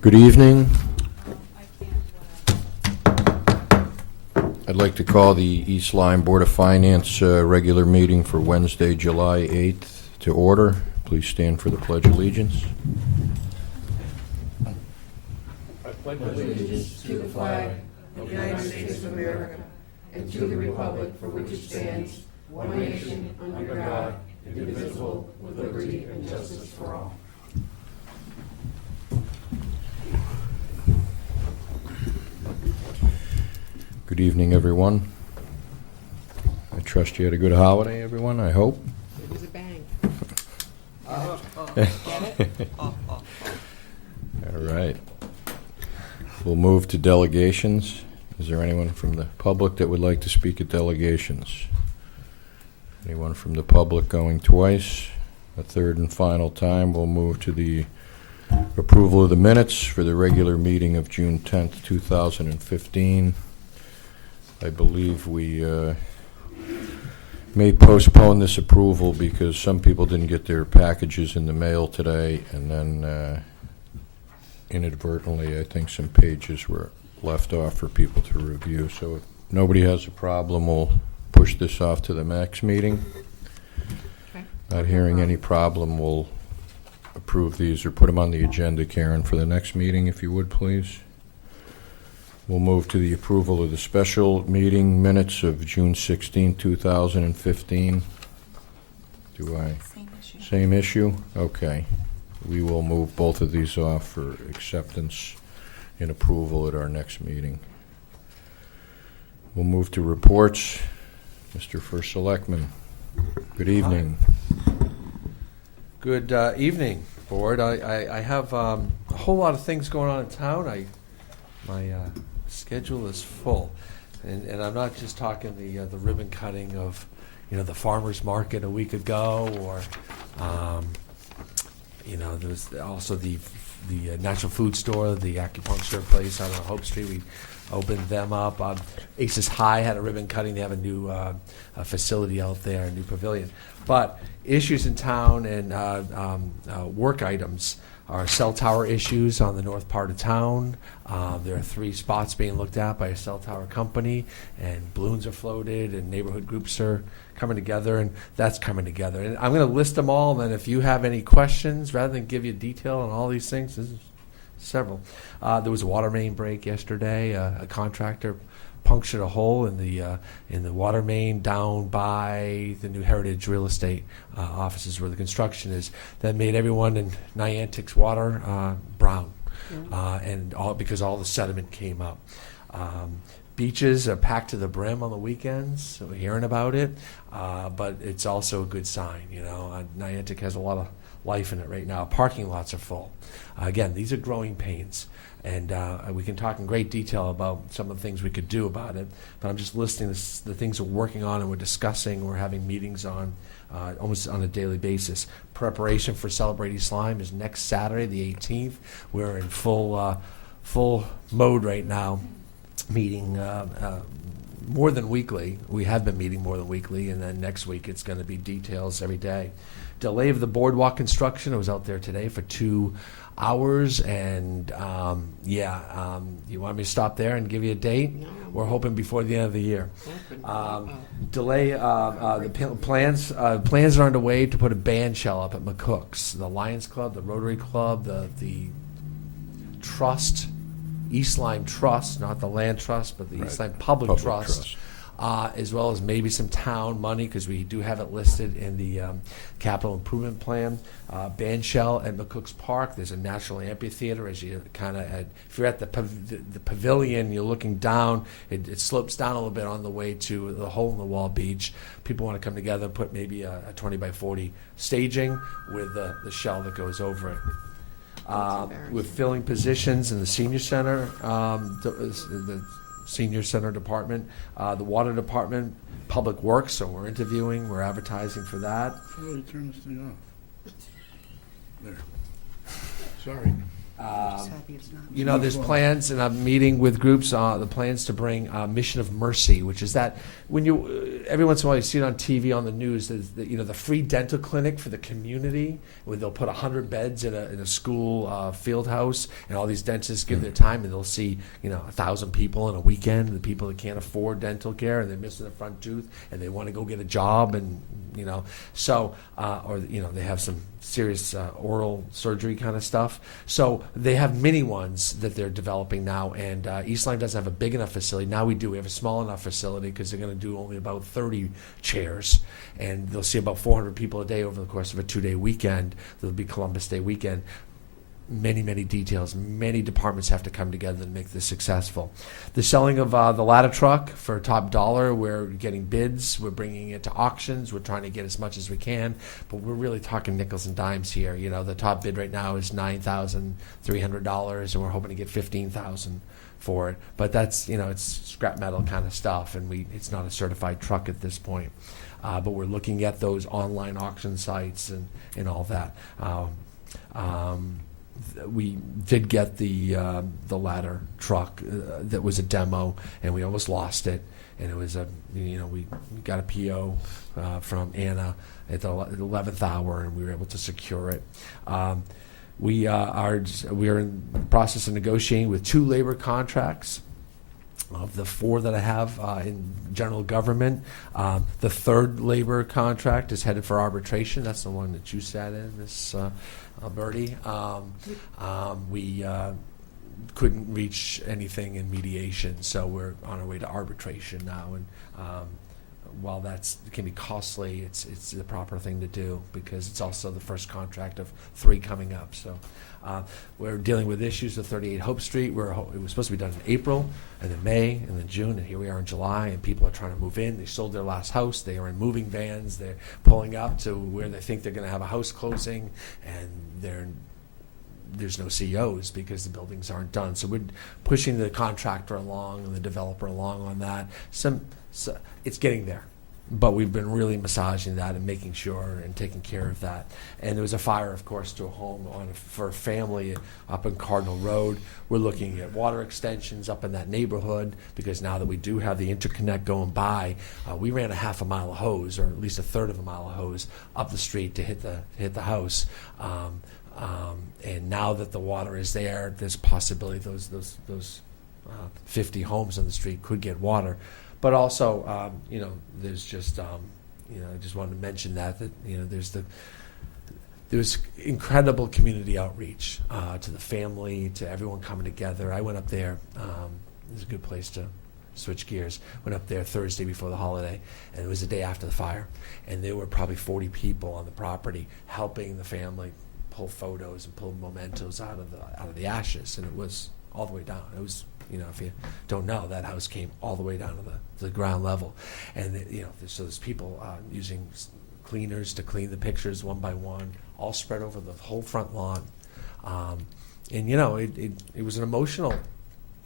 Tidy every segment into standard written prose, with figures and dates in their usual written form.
Good evening. I'd like to call the East Lyme Board of Finance regular meeting for Wednesday, July 8th to order. Please stand for the Pledge of Allegiance. I pledge allegiance to the flag of the United States of America and to the republic for which it stands, one nation, under God, indivisible, with liberty and justice for all. Good evening, everyone. I trust you had a good holiday, everyone, I hope. It was a bang. Get it? All right. We'll move to delegations. Is there anyone from the public that would like to speak at delegations? Anyone from the public going twice? A third and final time, we'll move to the approval of the minutes for the regular meeting of June 10th, 2015. I believe we may postpone this approval because some people didn't get their packages in the mail today, and then inadvertently I think some pages were left off for people to review. So if nobody has a problem, we'll push this off to the next meeting. Okay. Not hearing any problem, we'll approve these or put them on the agenda, Karen, for the next meeting, if you would, please. We'll move to the approval of the special meeting minutes of June 16, 2015. Same issue. Same issue? Okay. We will move both of these off for acceptance and approval at our next meeting. We'll move to reports. Mr. First Selectman, good evening. Good evening, Board. I have a whole lot of things going on in town. My schedule is full, and I'm not just talking the ribbon cutting of the farmers market a week ago, or there was also the natural food store, the acupuncture place on Hope Street. We opened them up. Aces High had a ribbon cutting. They have a new facility out there, a new pavilion. But issues in town and work items are cell tower issues on the north part of town. There are 3 spots being looked at by a cell tower company, and balloons are floated, and neighborhood groups are coming together, and that's coming together. And I'm going to list them all, and then if you have any questions, rather than give you detail on all these things, this is several. There was a water main break yesterday. A contractor punctured a hole in the water main down by the new Heritage Real Estate offices where the construction is. That made everyone in Niantic's water brown, and all because all the sediment came up. Beaches are packed to the brim on the weekends, so we're hearing about it, but it's also a good sign. Niantic has a lot of life in it right now. Parking lots are full. Again, these are growing pains. And we can talk in great detail about some of the things we could do about it. But I'm just listing the things we're working on and we're discussing. We're having meetings on almost on a daily basis. Preparation for Celebrate East Lyme is next Saturday, the 18th. We're in full mode right now, meeting more than weekly. We have been meeting more than weekly, and then next week it's going to be details every day. Delay of the boardwalk construction. I was out there today for 2 hours, and you want me to stop there and give you a date? No. We're hoping before the end of the year. Delay. The plans are underway to put a band shell up at McCook's, the Lions Club, the Rotary Club, the Trust, East Lyme Trust, not the Land Trust, but the East Lyme Public Trust. As well as maybe some town money, because we do have it listed in the capital improvement plan. Band shell at McCook's Park. There's a natural amphitheater. As you if you're at the pavilion, you're looking down. It slopes down a little bit on the way to the hole in the wall beach. People want to come together and put maybe a 20 by 40 staging with the shell that goes over it. With filling positions in the senior center, the senior center department, the water department, public works, so we're interviewing, we're advertising for that. Somebody turn this thing off. There. Sorry. happy it's not. You know, there's plans, and I'm meeting with groups, the plans to bring Mission of Mercy, which is that when you, every once in a while you see it on TV, on the news, there's the, you know, the free dental clinic for the community, where they'll put 100 beds in a school field house, and all these dentists give their time, and they'll see, you know, 1,000 people in a weekend, the people that can't afford dental care, and they're missing a front tooth, and they want to go get a job, and, you know, so, or, you know, they have some serious oral surgery kind of stuff. So they have mini ones that they're developing now, and East Lyme doesn't have a big enough facility. Now we do. We have a small enough facility because they're going to do only about 30 chairs, and they'll see about 400 people a day over the course of a 2-day weekend. There'll be Columbus Day weekend. Many, many details. Many departments have to come together to make this successful. The selling of the ladder truck for top dollar, we're getting bids. We're bringing it to auctions. We're trying to get as much as we can, but we're really talking nickels and dimes here. You know, the top bid right now is $9,300, and we're hoping to get $15,000 for it. But that's, you know, it's scrap metal kind of stuff, and it's not a certified truck at this point. But we're looking at those online auction sites and all that. We did get the ladder truck that was a demo, and we almost lost it. And it was we got a PO from Anna at the 11th hour, and we were able to secure it. We are in the process of negotiating with 2 labor contracts. Of the 4 that I have in general government, the 3rd labor contract is headed for arbitration. That's the one that you sat in, Miss Bertie. We couldn't reach anything in mediation, so we're on our way to arbitration now. And while it can be costly, it's the proper thing to do, because it's also the first contract of 3 coming up. So we're dealing with issues of 38 Hope Street. It was supposed to be done in April, and then May, and then June, and here we are in July, and people are trying to move in. They sold their last house. They are in moving vans. They're pulling up to where they think they're going to have a house closing, and there's no COs because the buildings aren't done. So we're pushing the contractor along and the developer along on that. So it's getting there. But we've been really massaging that and making sure and taking care of that. And there was a fire, of course, to a home for a family up in Cardinal Road. We're looking at water extensions up in that neighborhood, because now that we do have the interconnect going by, we ran a half a mile of hose, or at least a third of a mile of hose, up the street to hit the house. And now that the water is there, there's a possibility those 50 homes on the street could get water. But also, there's just, I just wanted to mention that there's incredible community outreach to the family, to everyone coming together. I went up there. It was a good place to switch gears. Went up there Thursday before the holiday, and it was the day after the fire. And there were probably 40 people on the property helping the family pull photos and pull mementos out of the ashes, and it was all the way down. It was, if you don't know, that house came all the way down to the ground level, and so there's people using cleaners to clean the pictures one by one, all spread over the whole front lawn, and it was an emotional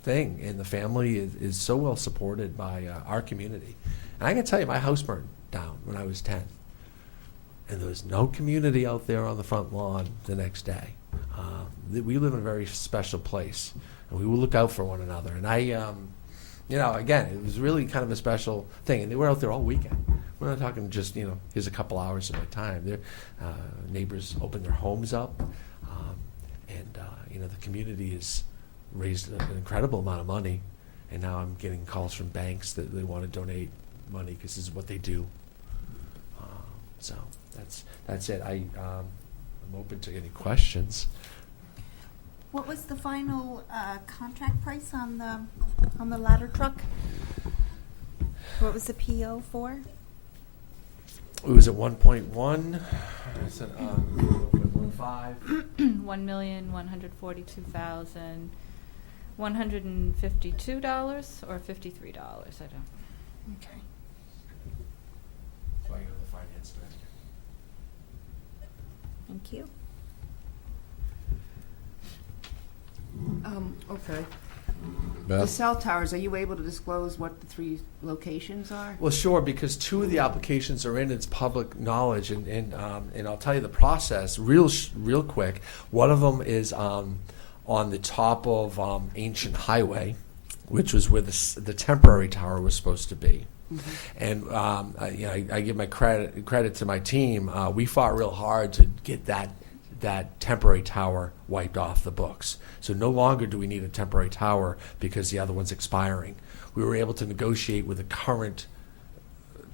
thing, and the family is so well supported by our community. And I can tell you, my house burned down when I was 10, and there was no community out there on the front lawn the next day. We live in a very special place, and we will look out for one another. And I, again, it was really kind of a special thing. And they were out there all weekend. We're not talking just, here's a couple hours of my time. Their neighbors opened their homes up, and the community has raised an incredible amount of money. And now I'm getting calls from banks that they want to donate money because this is what they do. So that's it. I'm open to any questions. What was the final contract price on the ladder truck? What was the PO for? It was at 1.1. I said 1.15. 1,142,152 or $53. I don't. Okay. So I go to the finance director. Thank you. Okay. Beth? The cell towers, are you able to disclose what the 3 locations are? Well, sure, because 2 of the applications are in. It's public knowledge, and I'll tell you the process real quick. One of them is on the top of Ancient Highway, which was where the temporary tower was supposed to be. And I give my credit to my team. We fought real hard to get that temporary tower wiped off the books. So no longer do we need a temporary tower because the other one's expiring. We were able to negotiate with the current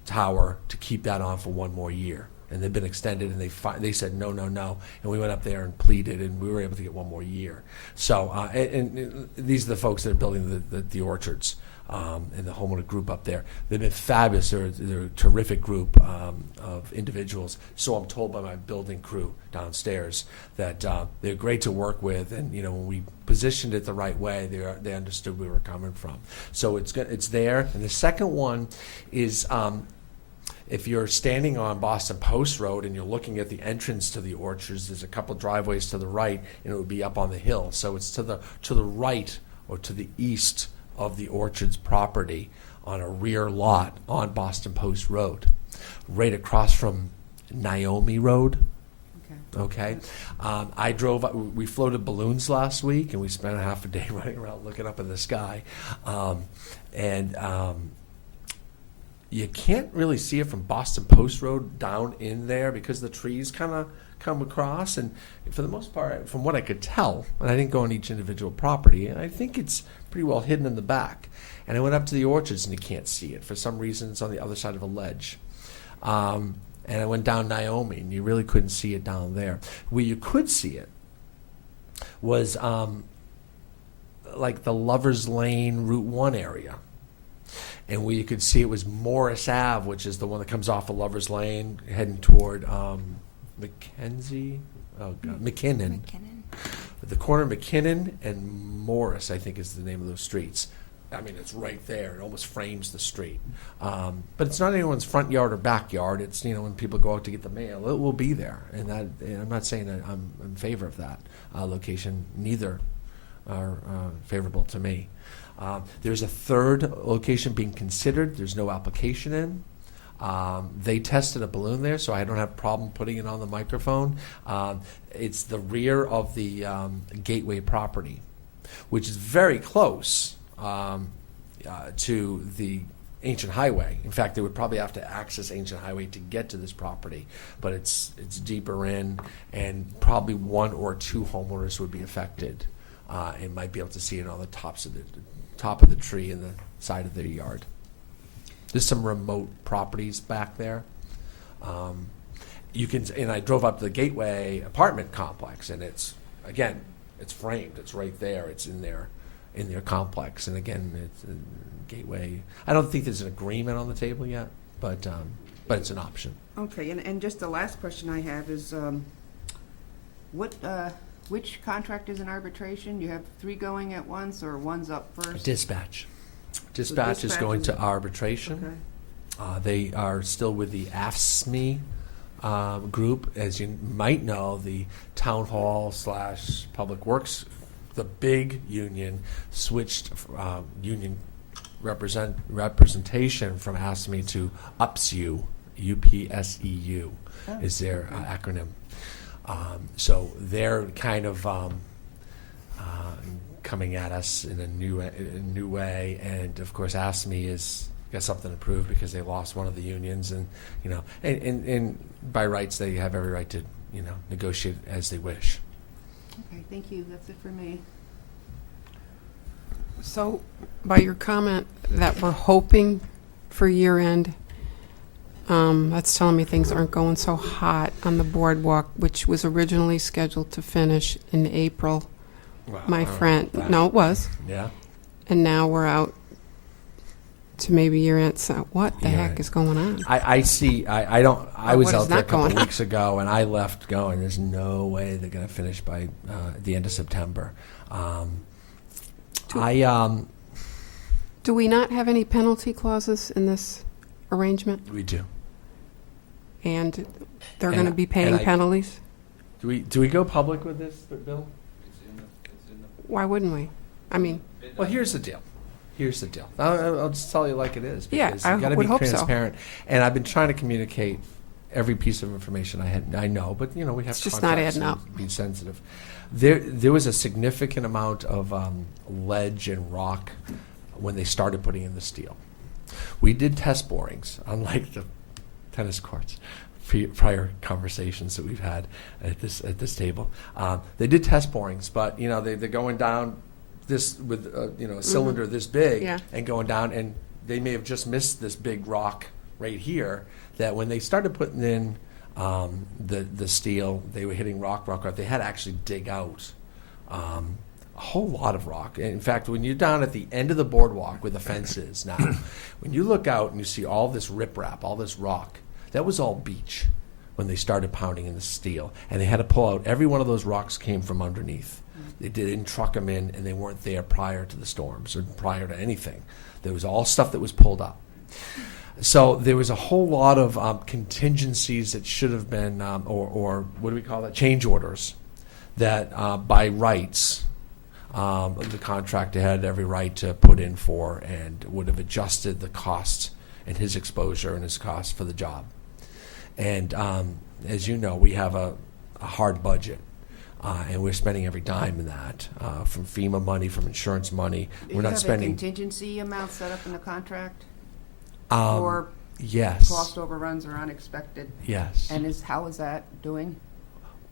tower to keep that on for one more year. And they've been extended, and they said no, and we went up there and pleaded, and we were able to get one more year. So, and these are the folks that are building the orchards, and the homeowner group up there. They've been fabulous. They're a terrific group of individuals. So I'm told by my building crew downstairs that they're great to work with, and when we positioned it the right way, they understood where we were coming from. So it's there. And the second one is. If you're standing on Boston Post Road and you're looking at the entrance to the orchards, there's a couple driveways to the right, and it would be up on the hill. So it's to the right or to the east of the orchards property on a rear lot on Boston Post Road, right across from Naomi Road. Okay. I drove. We floated balloons last week, and we spent a half a day running around looking up in the sky, you can't really see it from Boston Post Road down in there because the trees kind of come across. And for the most part, from what I could tell, and I didn't go on each individual property, I think it's pretty well hidden in the back. And I went up to the orchards, and you can't see it. For some reason, it's on the other side of a ledge. And I went down Naomi, and you really couldn't see it down there. Where you could see it was like the Lover's Lane, Route 1 area. And where you could see it was Morris Ave, which is the one that comes off of Lover's Lane, heading toward McKinnon. The corner of McKinnon and Morris, I think, is the name of those streets. I mean, it's right there. It almost frames the street. But it's not anyone's front yard or backyard. It's, when people go out to get the mail, it will be there. And I'm not saying that I'm in favor of that location. Neither are favorable to me. There's a third location being considered. There's no application in. They tested a balloon there, so I don't have a problem putting it on the microphone. It's the rear of the Gateway property, which is very close to the Ancient Highway. In fact, they would probably have to access Ancient Highway to get to this property, but it's deeper in, and probably one or two homeowners would be affected and might be able to see it on the top of the tree in the side of their yard. There's some remote properties back there. And I drove up to the Gateway apartment complex, and it's framed. It's right there. It's in their complex, and again, it's Gateway. I don't think there's an agreement on the table yet, but it's an option. Okay, and just the last question I have is, which contract is in arbitration? You have 3 going at once, or one's up first? Dispatch. Dispatch is going to arbitration. Okay. They are still with the AFSCME group. As you might know, the town hall / public works, the big union, switched union representation from AFSCME to UPSEU, UPSEU is their acronym. So they're kind of coming at us in a new way, and of course, AFSCME has got something to prove because they lost one of the unions, and and by rights they have every right to negotiate as they wish. Okay, thank you. That's it for me. So, by your comment that we're hoping for year end, that's telling me things aren't going so hot on the boardwalk, which was originally scheduled to finish in April. Well, My friend, no, it was, Yeah. and now we're out to maybe year end. So, what the Year heck end. is going on? I see. I don't. I was what is out there a not couple going on? weeks ago, and I left going. There's no way they're going to finish by the end of September. Do we not have any penalty clauses in this arrangement? We do. And they're And- going to be paying and I- penalties? Do we go public with this, Bill? Why wouldn't we? I mean, Well, here's the deal. I'll just tell you like it is. Yeah, Because I you got to would be hope so. transparent. And I've been trying to communicate every piece of information I know, but we have It's just not contracts adding and up. be sensitive. There was a significant amount of ledge and rock when they started putting in the steel. We did test borings, unlike the tennis courts. Prior conversations that we've had at this table, they did test borings, but they're going down this with a cylinder this big Yeah. and going down, and they may have just missed this big rock right here. That when they started putting in the steel, they were hitting rock. They had to actually dig out a whole lot of rock. In fact, when you're down at the end of the boardwalk where the fence is now, when you look out and you see all this riprap, all this rock, that was all beach when they started pounding in the steel. And they had to pull out, every one of those rocks came from underneath. They didn't truck them in, and they weren't there prior to the storms or prior to anything. There was all stuff that was pulled up. So there was a whole lot of contingencies that should have been, or what do we call that, change orders, that by rights, the contractor had every right to put in for and would have adjusted the cost and his exposure and his cost for the job. And as you know, we have a hard budget, and we're spending every dime in that, from FEMA money, from insurance money. We're not spending. Do you have a contingency amount set up in the contract? Um, Or yes. cost overruns or unexpected? Yes. And how is that doing?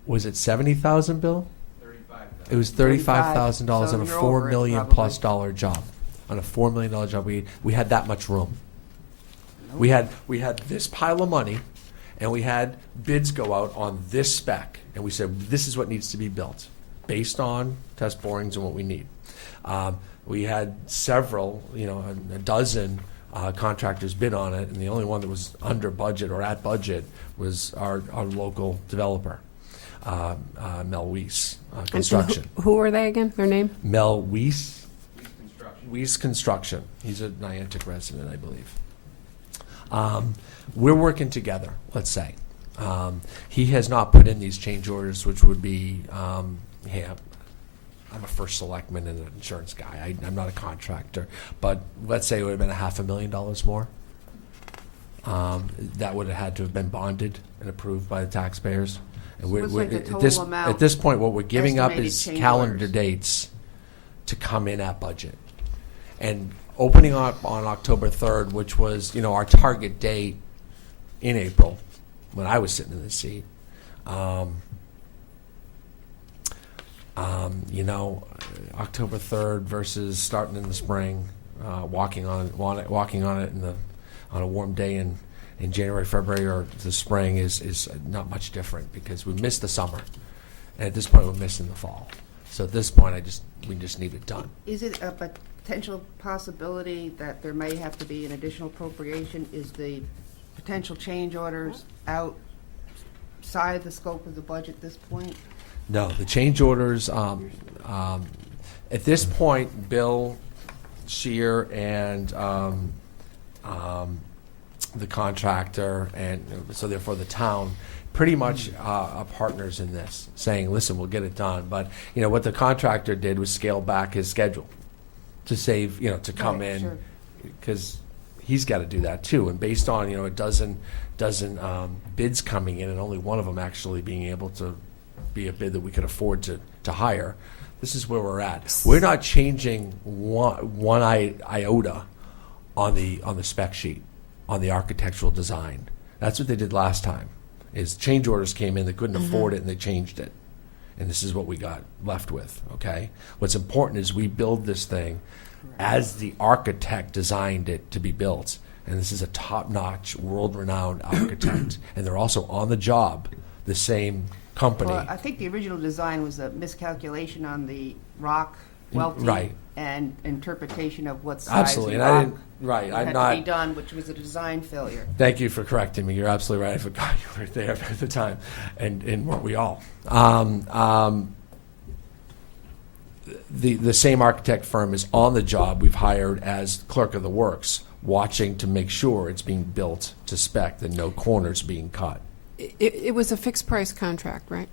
Was it 70,000, Bill? 35,000. It was $35,000 on a So you're $4 over it, million probably. plus dollar job. On a $4 million job, we had that much room. We had this pile of money, and we had bids go out on this spec, and we said this is what needs to be built based on test borings and what we need. We had several, a dozen contractors bid on it, and the only one that was under budget or at budget was our local developer, Mel Weiss Construction. Who are they again? Their name? Mel Weiss Construction. He's a Niantic resident, I believe. We're working together, let's say. He has not put in these change orders, which would be, hey, I'm a first selectman and an insurance guy. I'm not a contractor. But let's say it would have been $500,000 more. That would have had to have been bonded and approved by the taxpayers. And what's like the at total amount this point, what we're giving up estimated is change calendar orders? dates to come in at budget. And opening up on October 3rd, which was, our target date in April, when I was sitting in the seat, October 3rd versus starting in the spring, walking on it on a warm day in January, February, or the spring is not much different because we missed the summer, and at this point we're missing the fall. So at this point, we just need it done. Is it a potential possibility that there may have to be an additional appropriation? Is the potential change orders outside the scope of the budget at this point? No, the change orders, at this point, Bill Shear and the contractor, and so therefore the town, pretty much are partners in this, saying, listen, we'll get it done. But, what the contractor did was scale back his schedule to save, to come Right, in, sure. because he's got to do that too. And based on, a dozen bids coming in and only one of them actually being able to be a bid that we could afford to hire, this is where we're at. We're not changing one iota on the spec sheet, on the architectural design. That's what they did last time, is change orders came in, they couldn't afford it, and they changed it. And this is what we got left with, okay? What's important is we build this thing as the architect designed it to be built. And this is a top-notch, world-renowned architect. And they're also on the job, the same company. Well, I think the original design was a miscalculation on the rock welting Right. and interpretation of what size Absolutely. of And I rock didn't, right, I'm had not. to be done, which was a design failure. Thank you for correcting me. You're absolutely right. I forgot you were there at the time, and weren't we all? The same architect firm is on the job. We've hired as clerk of the works, watching to make sure it's being built to spec, that no corners being cut. It was a fixed price contract, right?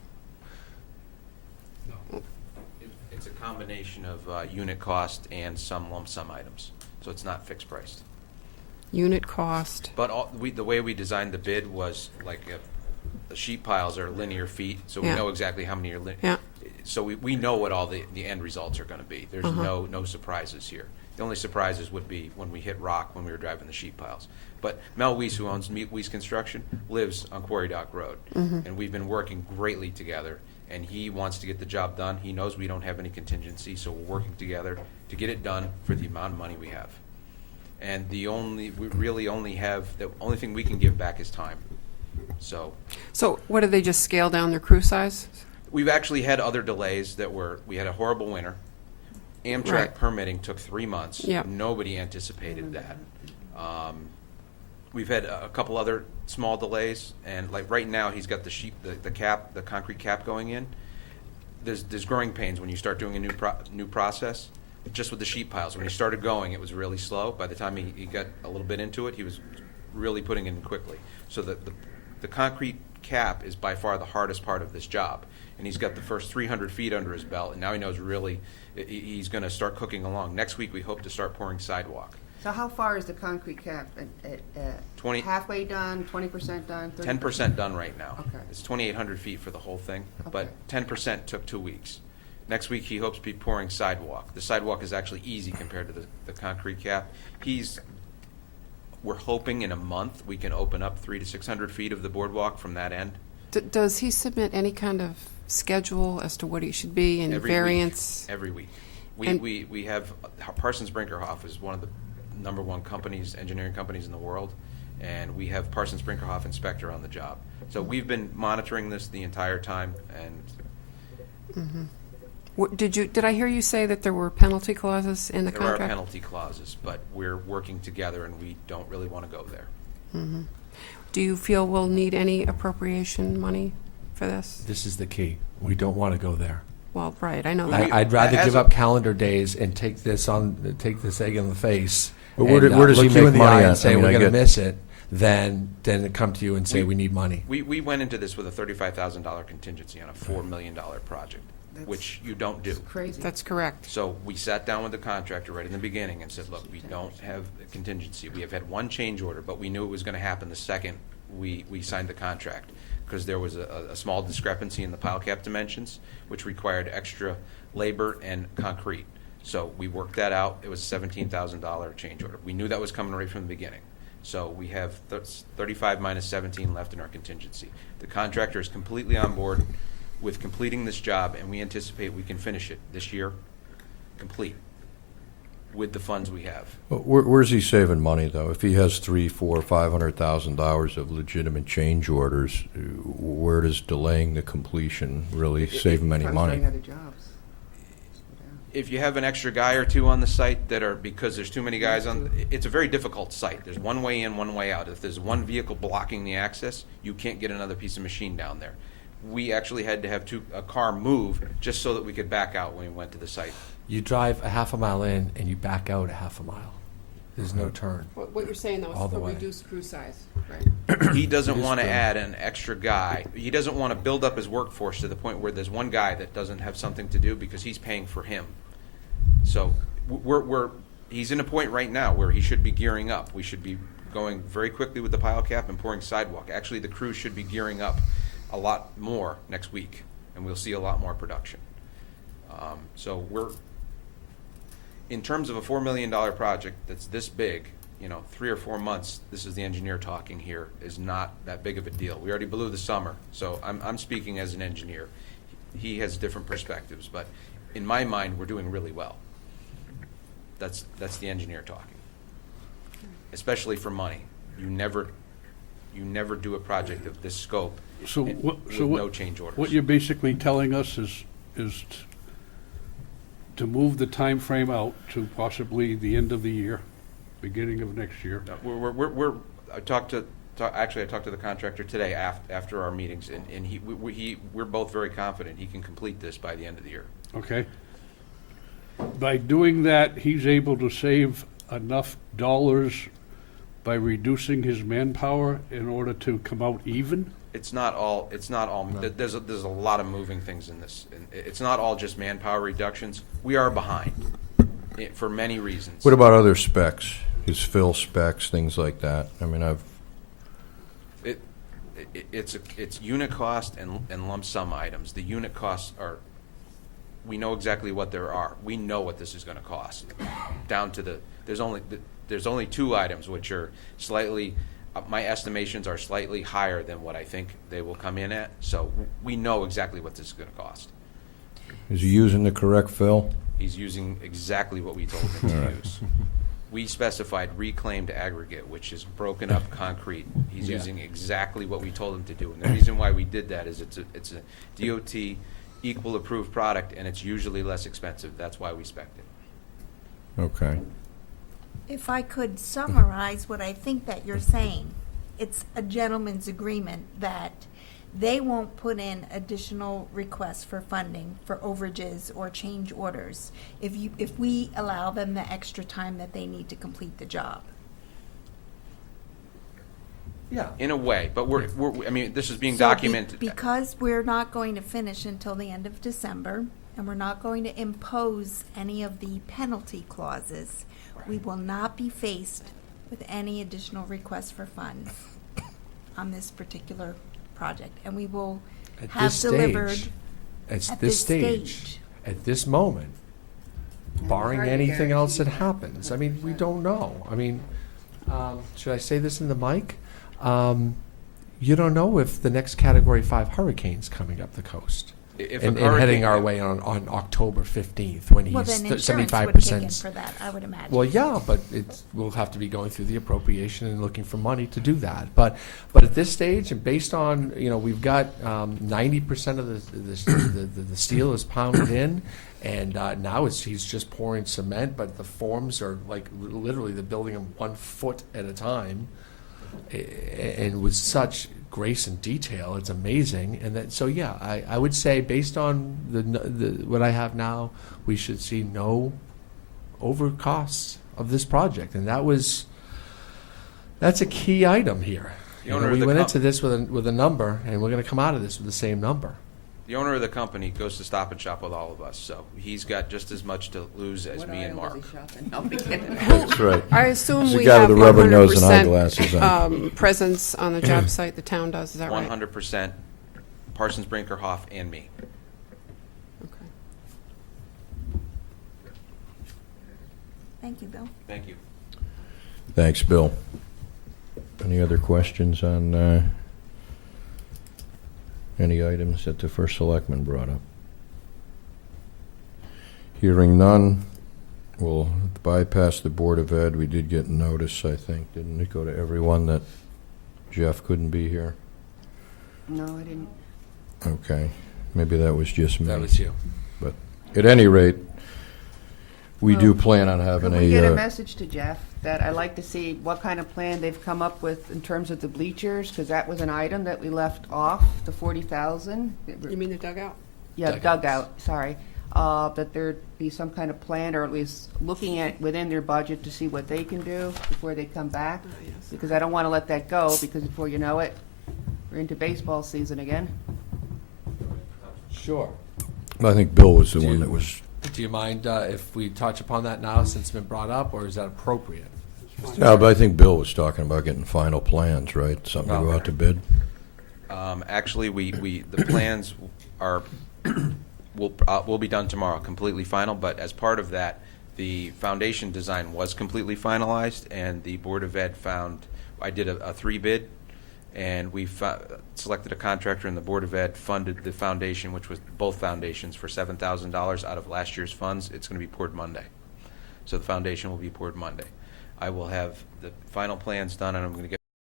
It's a combination of unit cost and some lump sum items, so it's not fixed priced. unit cost. But the way we designed the bid was like the sheet piles are linear feet, so we Yeah. know exactly how many are linear. Yeah. So we know what all the end results are going to be. There's no surprises here. The only surprises would be when we hit rock when we were driving the sheet piles. But Mel Weiss, who owns Weiss Construction, lives on Quarry Dock Road, and we've been working greatly together. And he wants to get the job done. He knows we don't have any contingency, so we're working together to get it done for the amount of money we have. And we really only have, the only thing we can give back is time. So what, did they just scale down their crew size? we've actually had other delays we had a horrible winter. Amtrak Right. permitting took 3 months. Yep. Nobody anticipated that. We've had a couple other small delays, and like right now, he's got the concrete cap going in. There's growing pains when you start doing a new process. Just with the sheet piles, when he started going, it was really slow. By the time he got a little bit into it, he was really putting it in quickly. So the concrete cap is by far the hardest part of this job, and he's got the first 300 feet under his belt, and now he knows really he's going to start cooking along. Next week, we hope to start pouring sidewalk. So how far is the concrete cap? 20 halfway done, 20% done, 30%? 10% done right now. Okay. It's 2,800 feet for the whole thing, Okay. but 10% took 2 weeks. Next week, he hopes to be pouring sidewalk. The sidewalk is actually easy compared to the concrete cap. We're hoping in a month we can open up 300 to 600 feet of the boardwalk from that end. Does he submit any kind of schedule as to what he should be in Every variance? week. Every week. And- We have, Parsons Brinkerhoff is one of the #1 engineering companies in the world, and we have Parsons Brinkerhoff inspector on the job. So we've been monitoring this the entire time, and Did I hear you say that there were penalty clauses in the there contract? are penalty clauses, but we're working together, and we don't really want to go there. Do you feel we'll need any appropriation money for this? This is the key. We don't want to go there. Well, right, I know We- that. I'd rather as give a- up calendar days and take this egg in the face. But where and, does he look you make in the money eye on- and say I mean, we're I going to get- miss it, than come to you and say we need money. We went into this with a $35,000 contingency on a $4 million project, which you don't do. Crazy. That's correct. So we sat down with the contractor right in the beginning and said, look, we don't have a contingency. We have had one change order, but we knew it was going to happen the second we signed the contract, because there was a small discrepancy in the pile cap dimensions, which required extra labor and concrete. So we worked that out. It was a $17,000 change order. We knew that was coming right from the beginning. So we have 35 minus 17 left in our contingency. The contractor is completely on board with completing this job, and we anticipate we can finish it this year, complete, with the funds we have. Where's he saving money, though? If he has $300,000, $400,000, $500,000 of legitimate change orders, where does delaying the completion really save him any Trying money? other jobs. If you have an extra guy or two on the site that are, because there's too many guys on, it's a very difficult site. There's one way in, one way out. If there's one vehicle blocking the access, you can't get another piece of machine down there. We actually had to have a car move just so that we could back out when we went to the site. You drive a half a mile in and you back out a half a mile. There's no turn. What you're saying, though, All the way. crew size, right? He doesn't It is want to true. add an extra guy. He doesn't want to build up his workforce to the point where there's one guy that doesn't have something to do because he's paying for him. So he's in a point right now where he should be gearing up. We should be going very quickly with the pile cap and pouring sidewalk. Actually, the crew should be gearing up a lot more next week, and we'll see a lot more production. So in terms of a $4 million project that's this big, 3 or 4 months, this is the engineer talking here, is not that big of a deal. We already blew the summer, so I'm speaking as an engineer. He has different perspectives, but in my mind, we're doing really well. That's the engineer talking. Especially for money. You never do a project of this scope So and what, with so no change orders. what you're basically telling us is to move the time frame out to possibly the end of the year, beginning of next year. No, I talked to the contractor today after our meetings, and we're both very confident he can complete this by the end of the year. Okay? By doing that, he's able to save enough dollars by reducing his manpower in order to come out even? It's not all. There's a lot of moving things in this. And it's not all just manpower reductions. We are behind for many reasons. What about other specs? his fill specs, things like that? I mean, It's unit cost and lump sum items. The unit costs are, we know exactly what there are. We know what this is going to cost. Down to there's only two items which are slightly, my estimations are slightly higher than what I think they will come in at. So we know exactly what this is going to cost. is he using the correct fill? He's using exactly what we told him to use. We specified reclaimed aggregate, which is broken up concrete. He's using exactly what we told him to do. And the reason why we did that is it's a DOT equal approved product, and it's usually less expensive. That's why we spec'd it. Okay. If I could summarize what I think that you're saying, it's a gentleman's agreement that they won't put in additional requests for funding for overages or change orders if we allow them the extra time that they need to complete the job. Yeah. In a way, but I mean, this is being So documented. because we're not going to finish until the end of December, and we're not going to impose any of the penalty clauses, we will not be faced with any additional requests for funds on this particular project, and we will At have this delivered stage, at at this this stage, at this moment, barring hard to anything else that guarantee that. happens. I mean, we don't know. I mean, should I say this in the mic? You don't know if the next Category 5 hurricane's coming up the coast If and a heading hurricane- our way on October 15th when well, he's then insurance 75%. would kick in for that, I would imagine. Well, yeah, but we'll have to be going through the appropriation and looking for money to do that. But at this stage, and based on, we've got 90% of the steel is pounded in, and now he's just pouring cement, but the forms are like literally they're building them 1 foot at a time, and with such grace and detail, it's amazing. And that, so yeah, I would say based on what I have now, we should see no over costs of this project, and that's a key item here. The owner of We the went com- into this with a number, and we're going to come out of this with the same number. The owner of the company goes to Stop and Shop with all of us, so he's got just as much to lose as me and Mark. I'll be kidding. That's right. I assume It's the we guy have with the rubber nose and 100% eyeglasses on. presence on the job site, the town does, is that right? 100%, Parsons, Brinkerhoff, and me. Okay. Thank you, Bill. Thank you. Thanks, Bill. Any other questions on any items that the first selectman brought up? Hearing none, we'll bypass the Board of Ed. We did get notice, I think, didn't it go to everyone that Jeff couldn't be here? No, I didn't. Okay, maybe that was just me. That was you. But at any rate, we do Well, plan on having Could we get a a, message to Jeff that I'd like to see what kind of plan they've come up with in terms of the bleachers, because that was an item that we left off, the 40,000. You mean the dugout? Yeah, Dugouts. dugout, sorry. That there'd be some kind of plan, or at least looking at within their budget to see what they can do before they come back. Oh, yes. Because I don't want to let that go, because before you know it, we're into baseball season again. Sure. I think Bill was the Do one you- that was, Do you mind if we touch upon that now since it's been brought up, or is that appropriate? no, but I think Bill was talking about getting final plans, right? Something to go out to bid? Actually, the plans are will be done tomorrow, completely final. But as part of that, the foundation design was completely finalized, and the Board of Ed found I did a 3-bid, and we selected a contractor, and the Board of Ed funded the foundation, which was both foundations, for $7,000 out of last year's funds. It's going to be poured Monday, so the foundation will be poured Monday. I will have the final plans done, and I'm going to get